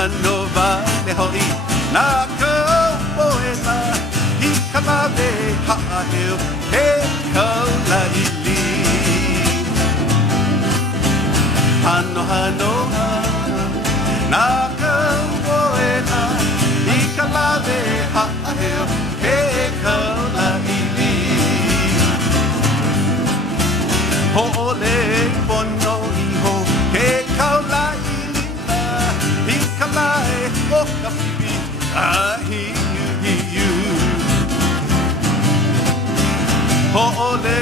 hano vale hoi na cowboy la I Kamauu ha'aheo he kaula ili hano hano na cowboy la I Kamauu ha'aheo he kaula ili ho'ole pono iho he kaula ili la I Kamauu o ka pipi ahi you ho'ole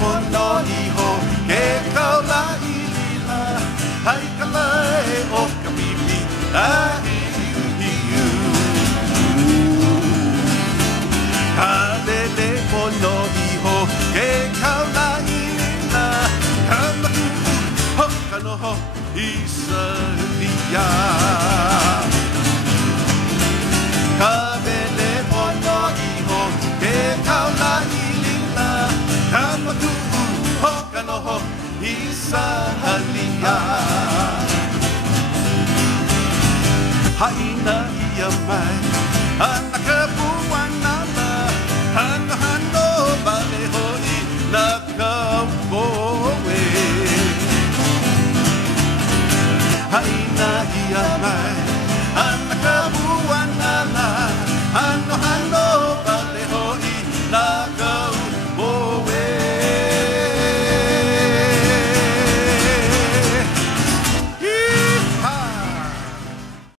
pono iho he kaula ili la hai kalai o ka pipi ahi you kalele pono iho he kaula ili la kamatu hokano ho isalia kabele pono iho he kaula ili la kamatu hokano ho isalia haina ia mai ana kapuana la hano hano vale hoi na cowboy haina ia mai ana kapuana la hano hano